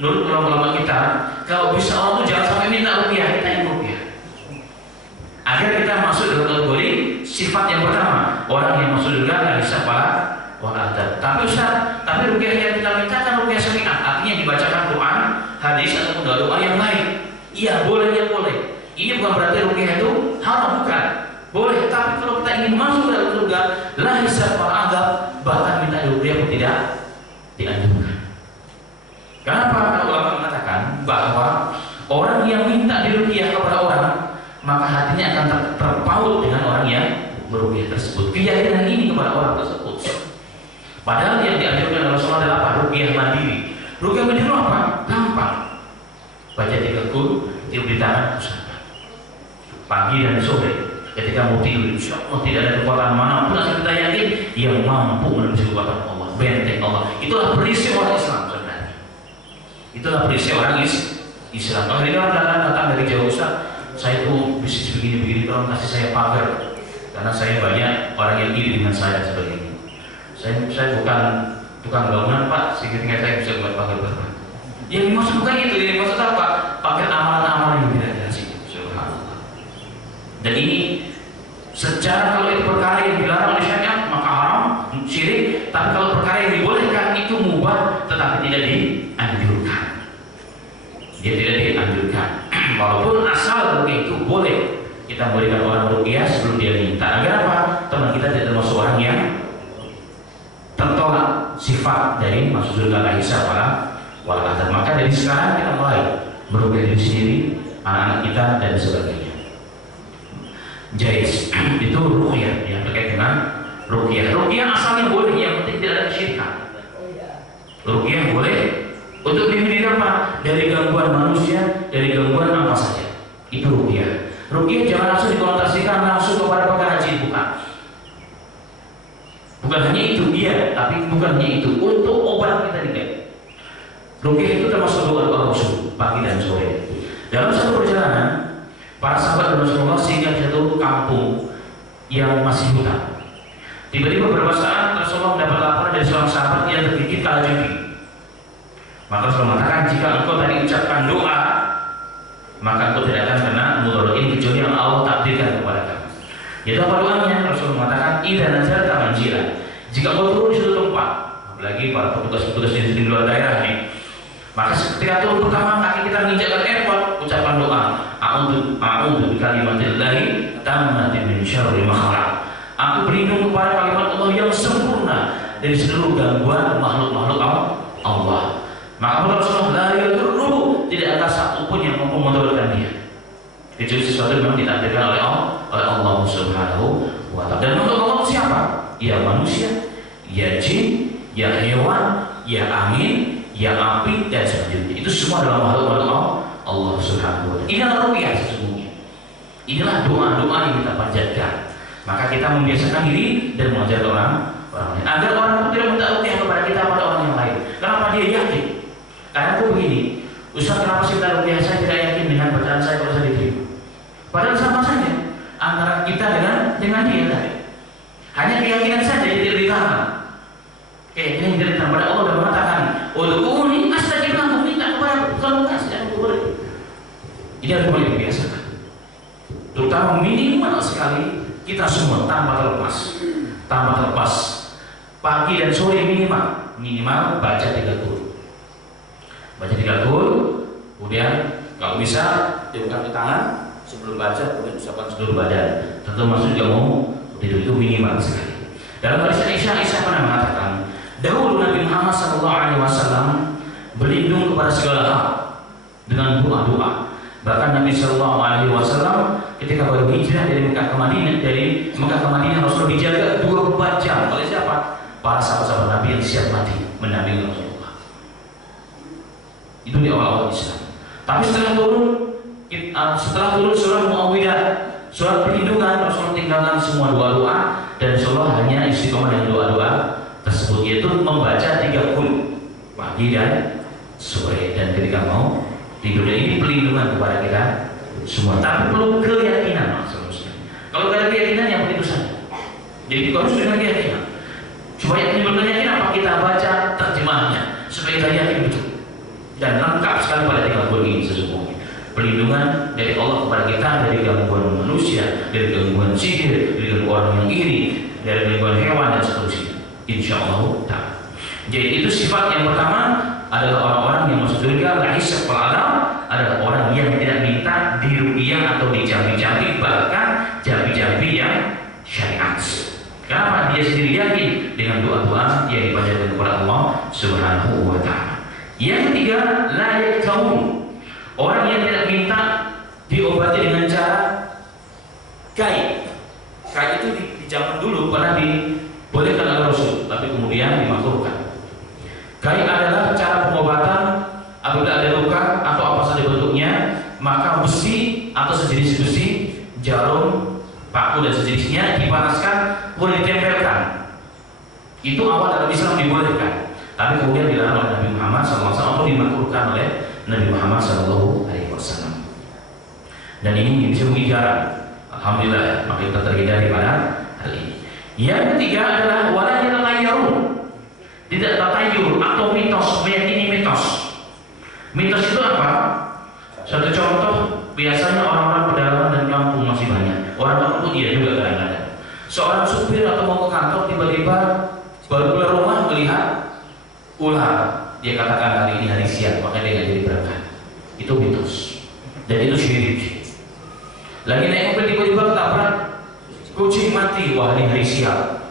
menurut ulama-ulama kita, kalau bisa orang itu jangan sampai minta ruqyah, kita yang ruqyah. Agar kita masuk dalam kategori sifat yang pertama, orang yang masuk surga nggak bisa wa'adab. Tapi Ustaz, tapi ruqyah yang kita minta kan ruqyah syariat, artinya dibacakan Quran, hadis ataupun doa yang lain. Iya boleh, ya boleh. Ini bukan berarti ruqyah itu haram, bukan. Boleh, tapi kalau kita ingin masuk dalam surga, la hisab wa adab, bahkan minta ruqyah pun tidak dianjurkan. Kenapa? Kalau ulama mengatakan bahwa orang yang minta diruqyah kepada orang, maka hatinya akan terpaut dengan orang yang meruqyah tersebut. Keyakinan ini kepada orang tersebut. Padahal yang dianjurkan oleh Rasulullah adalah apa? Ruqyah mandiri. Ruqyah mandiri apa? Gampang. Baca 3 kul, tiup di tangan, pagi dan sore. Ketika mau tidur, insya Allah tidak ada kekuatan manapun asal kita yakin yang mampu menembus kekuatan Allah, benteng Allah. Itulah berisi orang Islam sebenarnya. Itulah berisi orang Islam. Kalau ini orang datang dari jauh, Ustaz, saya tuh bisnis begini-begini, tolong kasih saya pagar karena saya banyak orang yang iri dengan saya sebagainya. Saya bukan tukang bangunan Pak, sehingga saya bisa buat pagar berapa. Yang dimaksud bukan itu, yang dimaksud apa? Pagar amalan-amalan yang tidak jelas itu. Subhanallah. Dan ini secara kalau itu perkara yang dilarang oleh syariat maka haram, syirik. Tapi kalau perkara yang dibolehkan itu mubah, tetapi tidak dianjurkan. Dia tidak dianjurkan. Walaupun asal itu boleh kita memberikan orang ruqyah sebelum dia minta. Agar apa? Teman kita tidak termasuk orang yang tertolak sifat dari masuk surga la hisab wal adab. Maka dari sekarang kita mulai meruqyah diri sendiri, anak-anak kita dan sebagainya. Jais itu ruqyah yang terkait dengan ruqyah. Ruqyah asalnya boleh, yang penting tidak ada kesyirikan. Ruqyah boleh untuk dihindari apa? Dari gangguan manusia, dari gangguan apa saja. Itu ruqyah. Ruqyah jangan langsung dikonotasikan langsung kepada perkara jin, bukan. Bukan hanya itu dia, tapi bukan hanya itu. Untuk obat kita tidak. Ruqyah itu termasuk doa Rasul pagi dan sore. Dalam satu perjalanan, para sahabat Rasulullah singgah di satu kampung yang masih hutan. Tiba-tiba beberapa saat Rasulullah mendapat laporan dari seorang sahabat yang tergigit kalajengking. Maka Rasulullah mengatakan, jika engkau tadi ucapkan doa, maka engkau tidak akan kena mudarat kecuali yang Allah takdirkan kepada kamu. Yaitu apa doanya? Rasulullah mengatakan, idza nazalta manzilan, jika engkau turun di suatu tempat, apalagi para petugas-petugas di luar daerah nih, maka ketika turun pertama kaki kita menginjakkan airport, ucapan doa, a'udzu bikalimatillahi tammati min syarri ma khalaq. Aku berlindung kepada kalimat Allah yang sempurna dari seluruh gangguan makhluk-makhluk Allah. Maka Rasulullah la yadurru, tidak ada satu pun yang mampu memudaratkan dia, kecuali sesuatu yang memang ditakdirkan oleh Allah Subhanahu wa ta'ala. Dan untuk Allah siapa? Ya manusia, ya jin, ya hewan, ya angin, ya api dan sebagainya. Itu semua adalah makhluk-makhluk Allah Subhanahu wa ta'ala. Inilah ruqyah sesungguhnya. Inilah doa-doa yang kita panjatkan. Maka kita membiasakan diri dan mengajar orang lain agar orang itu tidak minta ruqyah kepada kita pada orang yang lain. Kenapa dia yakin? Karena aku begini, Ustaz, kenapa sih kita ruqyah? Saya tidak yakin dengan bacaan saya kalau saya diterima. Padahal sama saja antara kita dengan dia tadi. Hanya keyakinan saja yang tidak diterima. Keyakinan yang tidak diterima. Pada Allah sudah mengatakan, ud'uuni astajib lakum, minta kepada kamu kasih dan aku beri. Ini harus boleh dibiasakan. Terutama minimal sekali kita semua tanpa terlepas pagi dan sore minimal baca 3 kul. Baca 3 kul, kemudian kalau bisa dibuka di tangan sebelum baca, kemudian usahakan seluruh badan. Tentu maksud juga mau itu minimal sekali. Dalam hadis Aisyah pernah mengatakan, dahulu Nabi Muhammad SAW berlindung kepada segala hal dengan doa-doa. Bahkan Nabi SAW ketika baru hijrah dari Mekah ke Madinah, Rasul dijaga 24 jam oleh siapa? Para sahabat-sahabat Nabi yang siap mati mendampingi Rasulullah. Itu di awal-awal Islam. Tapi setelah turun surah Muawwidah, surat perlindungan, Rasul tinggalkan semua doa-doa dan Rasulullah hanya istiqomah dengan doa-doa tersebut, yaitu membaca 3 kul pagi dan sore, dan ketika mau tidur. Ini perlindungan kepada kita semua, tapi perlu keyakinan maksudnya. Kalau tidak ada keyakinan yang begitu saja. Jadi harus dengan keyakinan. Supaya ini berkeyakinan apa kita baca terjemahnya supaya kita yakin betul dan lengkap sekali pada 3 kul ini sesungguhnya. Perlindungan dari Allah kepada kita dari gangguan manusia, dari gangguan sihir, dari gangguan orang yang iri, dari gangguan hewan dan seterusnya. Insyaallah ta'ala. Jadi itu sifat yang pertama adalah orang-orang yang masuk surga la hisab wal adab, adalah orang yang tidak minta diruqyah atau dijampi-jampi, bahkan jampi-jampi yang syariat. Karena dia sendiri yakin dengan doa-doa yang dipanjatkan kepada Allah Subhanahu wa taala. Yang ketiga, la yaktawun, orang yang tidak minta diobati dengan cara kai. Kai itu di zaman dulu pernah dibolehkan oleh Rasul, tapi kemudian dimakruhkan. Kai adalah cara pengobatan apabila ada luka atau apa saja bentuknya, maka besi atau sejenis besi, jarum, paku dan sejenisnya dipanaskan, boleh ditempelkan. Itu awal dalam Islam dibolehkan, tapi kemudian dilarang oleh Nabi Muhammad SAW atau dimakruhkan oleh Nabi Muhammad SAW. Dan ini bisa mengijarah. Alhamdulillah, maka kita terhindar pada hal ini. Yang ketiga adalah wala yatatayyarun, tidak tatayur atau mitos, meyakini mitos. Mitos itu apa? Satu contoh, biasanya orang-orang pedalaman dan kampung masih banyak. Orang pun dia juga kadang-kadang. Seorang supir atau mau ke kantor tiba-tiba baru keluar rumah melihat ular. Dia katakan hari ini hari sial, maka dia nggak jadi berangkat. Itu mitos dan itu syirik. Lagi naik mobil tiba-tiba ketabrak kucing mati, wah ini hari sial.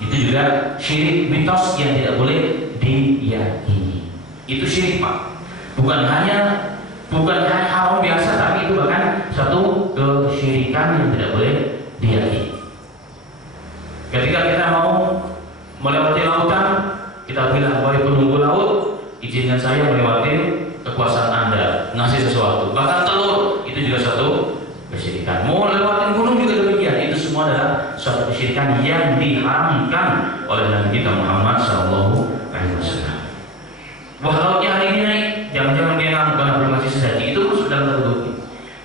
Itu juga syirik, mitos yang tidak boleh diyakini. Itu syirik, Pak. Bukan hanya haram biasa, tapi itu bahkan satu kesyirikan yang tidak boleh diyakini. Ketika kita mau melewati lautan, kita bilang, wahai penunggu laut, izinkan saya melewati kekuasaan Anda, ngasih sesuatu, bahkan telur, itu juga satu kesyirikan. Mau lewatin gunung juga demikian. Itu semua adalah suatu kesyirikan yang diharamkan oleh Nabi kita Muhammad SAW. Wah, lautnya hari ini naik, jangan-jangan dia ngamuk karena belum masih sejati. Itu masuk dalam kategori.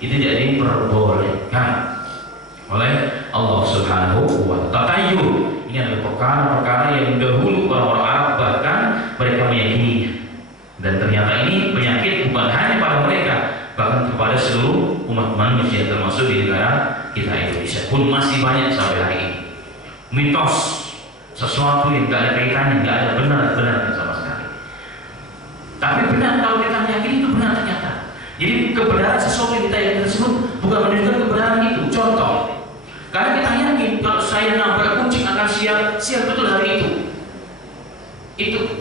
Itu tidak diperbolehkan oleh Allah Subhanahu wa ta'ala. Ini adalah perkara-perkara yang dahulu orang-orang Arab bahkan mereka meyakini. Dan ternyata ini penyakit bukan hanya pada mereka, bahkan kepada seluruh umat manusia, termasuk di negara kita Indonesia pun masih banyak sampai hari ini. Mitos, sesuatu yang tidak ada kaitannya, tidak ada benar-benar sama sekali. Tapi benar kalau kita meyakini itu benar ternyata. Jadi kebenaran sesuatu yang kita yakini tersebut bukan menunjukkan kebenaran itu. Contoh, karena kita yakin kalau saya nabrak kucing akan sial betul hari itu.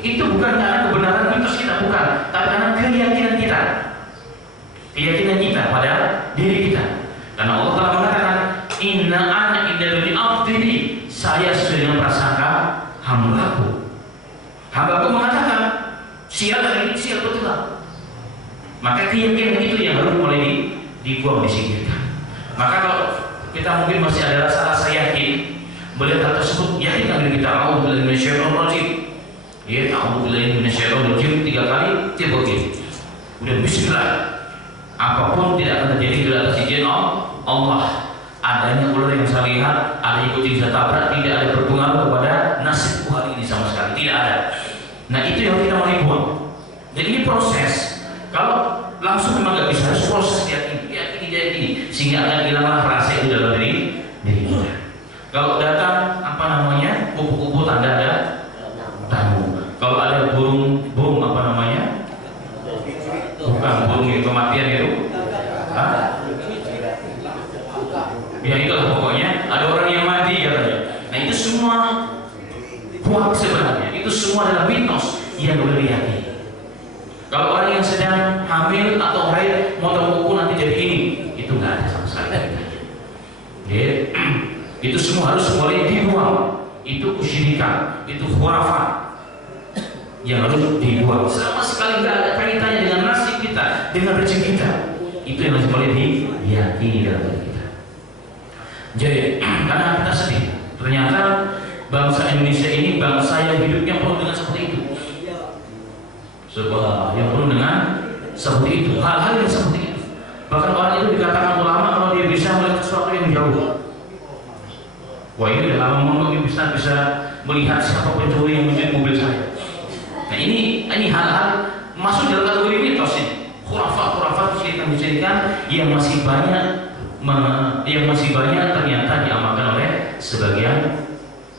Itu bukan karena kebenaran mitos kita, bukan, tapi karena keyakinan kita. Keyakinan kita pada diri kita. Karena Allah telah mengatakan, inna ana indaluni abdi, saya sesuai dengan prasangka hambaku. Hambaku mengatakan sial hari ini sial betul. Maka keyakinan itu yang harus mulai dibuang, disingkirkan. Maka kalau kita mungkin masih ada rasa yakin melihat hal tersebut, yakin dengan kita, a'udzubillahi minasyaitonir rajim. Ya, a'udzubillahi minasyaitonir rajim 3 kali, dia begini. Udah bismillah. Apapun tidak akan terjadi di atas izin Allah. Adanya ular yang saya lihat, ada kucing saya tabrak, tidak ada berpengaruh kepada nasibku hari ini sama sekali, tidak ada. Nah itu yang kita mau buang. Jadi ini proses. Kalau langsung memang nggak bisa, harus proses yakini, sehingga akan hilanglah rasa itu dalam diri kita. Kalau datang apa namanya kupu-kupu tanda ada tamu. Kalau ada burung apa namanya? Bukan burung yang kematian itu. Hah? Ya itulah pokoknya ada orang yang mati ya itu semua adalah mitos yang boleh diyakini. Kalau orang yang sedang hamil atau haid mau terkuku nanti jadi ini, itu nggak ada sama sekali beritanya. Itu semua harus boleh dibuang. Itu kesyirikan, itu khurafat yang harus dibuang. Sama sekali nggak ada kaitannya dengan nasib kita, dengan rezeki kita. Itu yang harus boleh diyakini dalam diri kita. Jadi karena kita sedih, ternyata bangsa Indonesia ini bangsa yang hidupnya penuh dengan seperti itu. Sebuah yang penuh dengan seperti itu, hal-hal yang seperti itu. Bahkan orang itu dikatakan ulama kalau dia bisa melihat sesuatu yang jauh. Wah, ini udah lama mungkin bisa melihat siapa pencuri yang mencuri mobil saya. Nah ini hal-hal masuk dalam kategori mitos ini. Khurafat kesyirikan yang masih banyak ternyata diamalkan oleh sebagian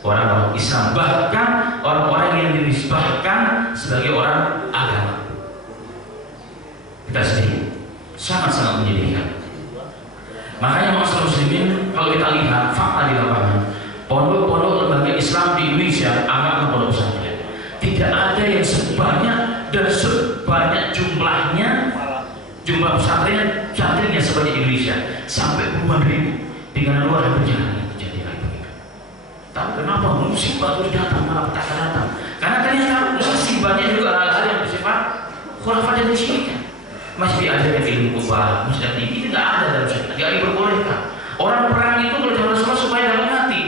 orang-orang Islam, bahkan orang-orang yang dinisbahkan sebagai orang agama. Kita sedih, sangat-sangat menyedihkan. Makanya masyarakat muslimin, kalau kita lihat fakta di lapangan, pondok-pondok lembaga Islam di Indonesia, anggaplah pondok pesantren, tidak ada yang sebanyak dan sebanyak jumlah pesantrennya sebanyak Indonesia, sampai puluhan ribu. Dengan luar yang berjalan terjadi lagi begitu. Tapi kenapa musibah terus datang malah petaka datang? Karena ternyata musibahnya juga hal-hal yang bersifat khurafat dan kesyirikan. Masih diajarkan ilmu kubah, musnah tinggi, tidak ada dalam syariat, tidak diperbolehkan. Orang perang itu kalau zaman Rasulullah supaya dalam mati,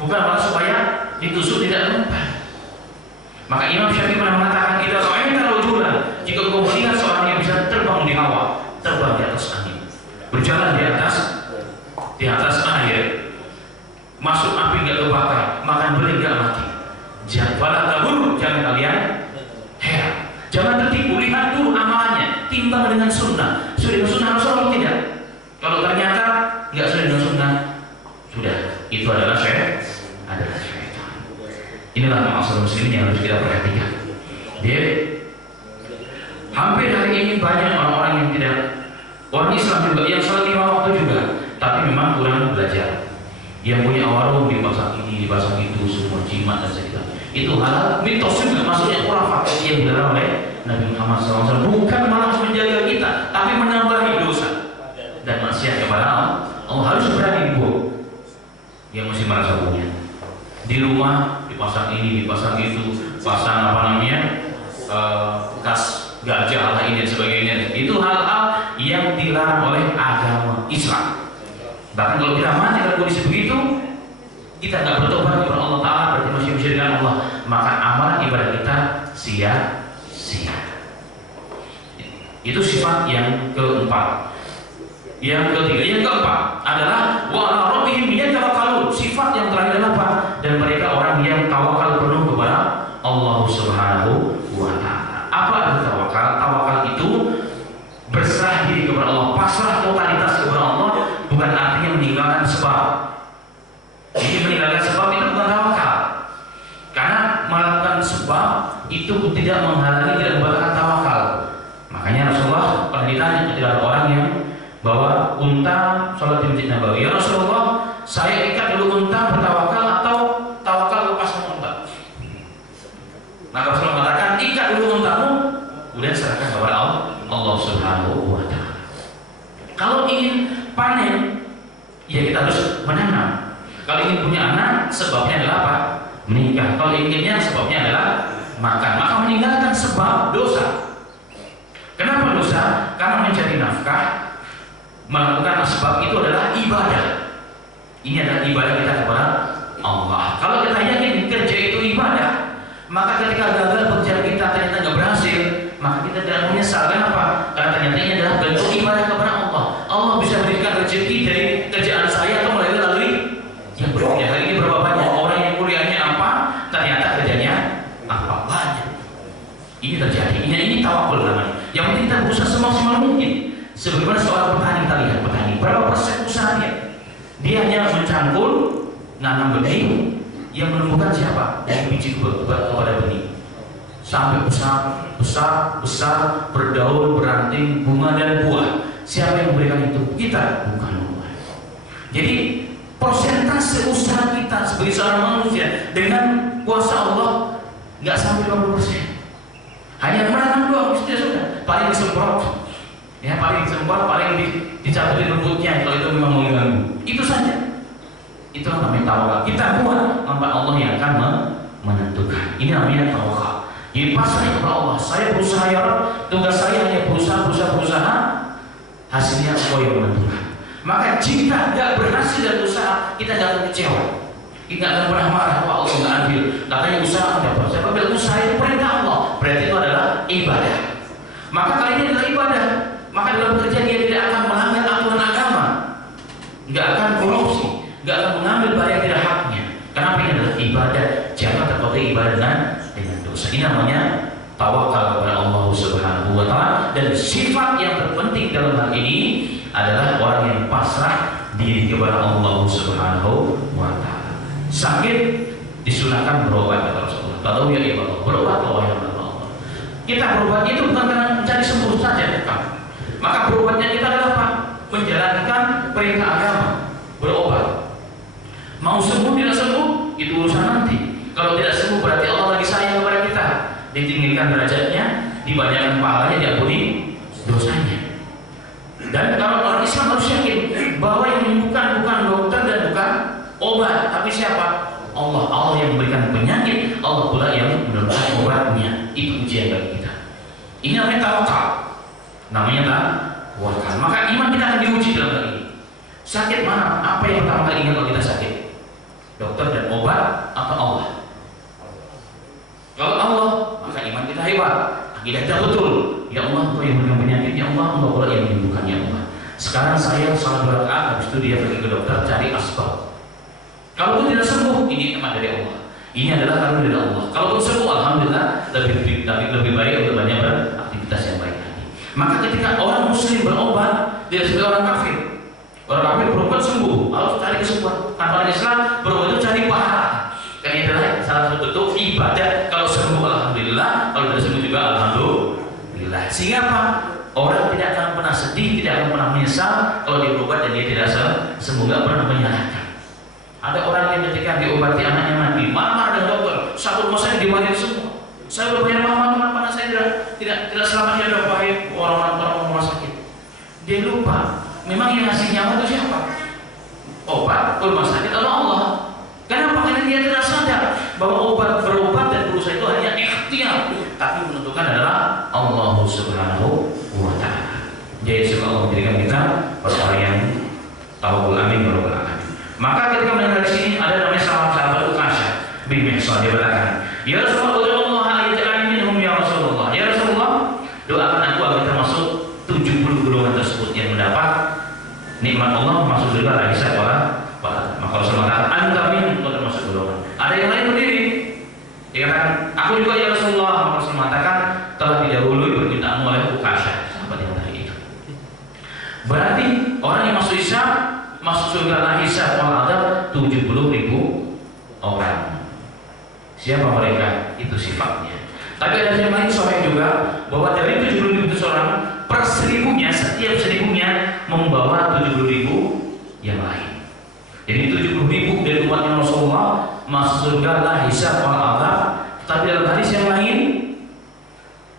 bukan malah supaya ditusuk tidak mempan. Maka Imam Syafi'i pernah mengatakan, "Idza ra'aita rajulan," jika kau melihat seorang yang bisa terbang di hawa, terbang di atas angin, berjalan di atas air, masuk api nggak kebakar, makan beli nggak mati. Jangan kalian heran. Jangan tertipu, lihat dulu amalannya, timbang dengan sunnah. Sudah dengan sunnah Rasul atau tidak? Kalau ternyata nggak sudah dengan sunnah, sudah itu adalah syaitan. Inilah masalah muslimin yang harus kita perhatikan. Jadi hampir hari ini banyak orang-orang yang tidak, orang Islam juga yang salat 5 waktu juga, tapi memang kurang belajar. Yang punya warung dipasang ini, dipasang itu, semua jimat dan sebagainya. Itu hal mitos juga, maksudnya khurafat yang dilarang oleh Nabi Muhammad SAW. Bukan malah menjaga kita, tapi menambahi dosa dan maksiat kepada Allah. Allah harus berani dibuang. Yang masih merasa punya di rumah dipasang ini, dipasang itu, pasang bekas gajah Allah ini dan sebagainya. Itu hal-hal yang dilarang oleh agama Islam. Bahkan kalau kita mati dalam kondisi begitu, kita nggak bertobat kepada Allah Ta'ala, berarti masih mensyirikkan Allah, maka amalan ibadah kita sia-sia. Itu sifat yang keempat. Yang ketiga, yang keempat adalah wa ala rabbihim yatawakkalun. Sifat yang terakhir adalah apa? Dan mereka orang yang tawakal penuh kepada Allah Subhanahu wa Ta'ala. Apa arti tawakal? Tawakal itu berserah diri kepada Allah, pasrah totalitas kepada Allah, bukan artinya meninggalkan sebab. Jadi meninggalkan sebab itu bukan tawakal. Karena melakukan sebab itu tidak menghalangi, tidak membatalkan tawakal. Makanya Rasulullah pernah ditanya kepada orang yang bawa unta sholat di Masjid Nabawi, "Ya Rasulullah, saya ikat dulu unta bertawakal atau tawakal lepaskan unta?" Maka Rasulullah mengatakan, "Ikat dulu untamu, kemudian serahkan kepada Allah Subhanahu wa Ta'ala." Kalau ingin panen, ya kita harus menanam. Kalau ingin punya anak, sebabnya adalah apa? Menikah. Kalau inginnya, sebabnya adalah makan. Maka meninggalkan sebab dosa. Kenapa dosa? Karena mencari nafkah, melakukan sebab itu adalah ibadah. Ini adalah ibadah kita kepada Allah. Kalau kita yakin kerja itu ibadah, maka ketika gagal pekerjaan kita ternyata nggak berhasil, maka kita tidak menyesal. Kenapa? Karena ternyata ini adalah bentuk ibadah kepada Allah. Allah bisa berikan rezeki dari kerjaan saya atau melalui yang berbeda. Hari ini berapa banyak orang yang kuliahnya apa, ternyata kerjanya apa? Banyak. Ini terjadi. Ini tawakul namanya. Yang penting kita berusaha semaksimal mungkin. Sebagaimana seorang petani, kita lihat petani, berapa persen usahanya? Dia hanya mencangkul, nanam benih, yang menumbuhkan siapa? Dari biji kepada benih, sampai besar, berdaun, beranting, bunga dan buah. Siapa yang memberikan itu? Kita, bukan Allah. Jadi persentase usaha kita sebagai seorang manusia dengan kuasa Allah paling semprot, ya paling semprot, paling dicabutin rumputnya kalau itu memang mengganggu. Itu saja. Itu namanya tawakal. Kita buat, maka Allah yang akan menentukan. Ini namanya tawakal. Jadi pasrah kepada Allah. Saya berusaha ya Rabb, tugas saya hanya berusaha, hasilnya Allah yang menentukan. Maka jika tidak berhasil dalam usaha, kita tidak akan kecewa. Kita akan pernah marah, wah Allah nggak adil. Katanya usaha ada berhasil. Apabila usaha itu perintah Allah, berarti itu adalah ibadah. Maka kali ini adalah ibadah. Maka dalam bekerja dia tidak akan melanggar aturan agama, nggak akan korupsi, nggak akan mengambil barang yang tidak haknya. Kenapa? Ini adalah ibadah. Jangan terkotori ibadah dengan dosa. Ini namanya tawakal kepada Allah Subhanahu wa Ta'ala. Dan sifat yang terpenting dalam hal ini adalah orang yang pasrah diri kepada Allah Subhanahu wa Ta'ala. Sakit disunahkan berobat kata Rasulullah. Tahu ya ibadah, berobat Allah yang Allah. Kita berobat itu bukan karena mencari sembuh saja, bukan. Maka berobatnya kita adalah apa? Menjalankan perintah agama, berobat. Mau sembuh tidak sembuh itu urusan nanti. Kalau tidak sembuh berarti Allah lagi sayang kepada kita. Ditinggikan derajatnya, dibanyakan pahalanya, diampuni dosanya. Dan kalau orang Islam harus yakin bahwa yang menyembuhkan bukan dokter dan bukan obat, tapi siapa? Allah. Allah yang memberikan penyakit, Allah pula yang menentukan obatnya. Itu ujian bagi kita. Ini namanya tawakal. Namanya tawakal. Maka iman kita akan diuji dalam hal ini. Sakit mana? Apa yang pertama kali ingat kalau kita sakit? Dokter dan obat atau Allah? Kalau Allah, maka iman kita hebat, akidah kita betul. Ya Allah, Engkau yang memberikan penyakit. Ya Allah, Engkau pula yang menyembuhkan. Ya Allah. Sekarang saya salat 2 rakaat, habis itu dia pergi ke dokter cari asbab. Kalau itu tidak sembuh, ini iman dari Allah. Ini adalah karena dari Allah. Kalau itu sembuh, alhamdulillah lebih baik untuk banyak beraktivitas yang baik lagi. Maka ketika orang Muslim berobat, dia seperti orang kafir. Orang kafir berobat sembuh, harus cari kesembuhan. Kalau orang Islam berobat itu cari pahala. Dan ini adalah salah satu bentuk ibadah. Kalau sembuh alhamdulillah, kalau tidak sembuh juga alhamdulillah. Sehingga apa? Orang tidak akan pernah sedih, tidak akan pernah menyesal kalau dia berobat dan dia tidak sembuh, nggak pernah menyalahkan. Ada orang yang ketika diobati anaknya mati, marah dengan dokter, satu rumah saya dimarahin semua. Saya udah bayar mahal, kenapa anak saya tidak selamatnya dok, wahai orang rumah sakit. Dia lupa, memang yang ngasih nyawa itu siapa? Obat, rumah sakit atau Allah? Kenapa? Karena dia tidak sadar bahwa berobat dan berusaha itu hanya ikhtiar, tapi menentukan adalah Allah Subhanahu wa Ta'ala. Jadi semoga Allah menjadikan kita orang yang tawakal, amin ya rabbal alamin. Maka ketika mendengar di sini ada namanya sahabat Uqasyah bin Mihsan, dia berkata, ya Rasulullah, ayat'ani minhum ya Rasulullah. Ya Rasulullah, doakan aku agar termasuk 70 golongan tersebut yang mendapat nikmat Allah, masuk surga la hisab wala adab. Maka Rasulullah kata, anta minhum, kau termasuk golongan. Ada yang lain berdiri, dia katakan, aku juga ya Rasulullah. Maka Rasulullah mengatakan, telah didahului permintaanmu oleh Uqasyah, sahabat yang tadi itu. Berarti orang yang masuk hisab, masuk surga la hisab wal adab 70.000 orang. Siapa mereka? Itu sifatnya. Tapi ada yang lain soal juga bahwa dari 70.000 orang per 1000-nya, setiap 1000-nya membawa 70.000 yang lain. Jadi 70.000 dari umatnya Rasulullah masuk surga la hisab wal adab. Tapi dalam hadis yang lain,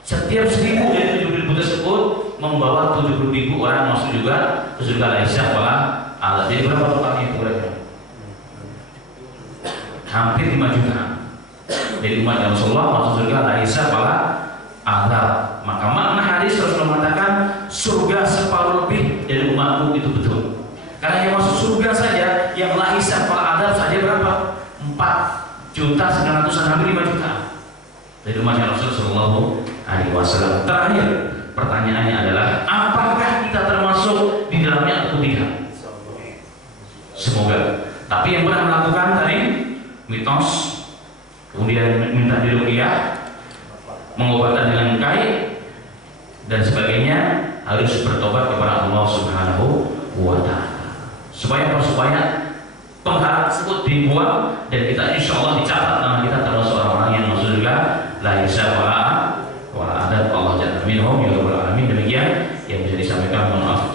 setiap 1000 dari 70.000 tersebut membawa 70.000 orang masuk juga ke surga la hisab wal adab. Jadi berapa totalnya itu kira-kira? Hampir 5 juta. Dari umat Rasulullah masuk surga la hisab wal adab. Maka makna hadis Rasulullah mengatakan surga separuh lebih dari umatku itu betul. Karena yang masuk surga saja yang la hisab wal adab saja berapa? 4.900.000, hampir 5 juta dari umatnya Rasulullah SAW. Terakhir pertanyaannya adalah apakah kita termasuk di dalamnya atau tidak? Semoga. Tapi yang pernah melakukan tadi mitos, kemudian minta diruqyah, mengobatan dengan kai dan sebagainya, harus bertobat kepada Allah Subhanahu wa Ta'ala. Supaya pengharap tersebut dibuang dan kita insya Allah dicatat nama kita termasuk orang-orang yang masuk surga la hisab wala adab. Allah jalla minhum ya rabbal alamin. Demikian yang bisa disampaikan, mohon maaf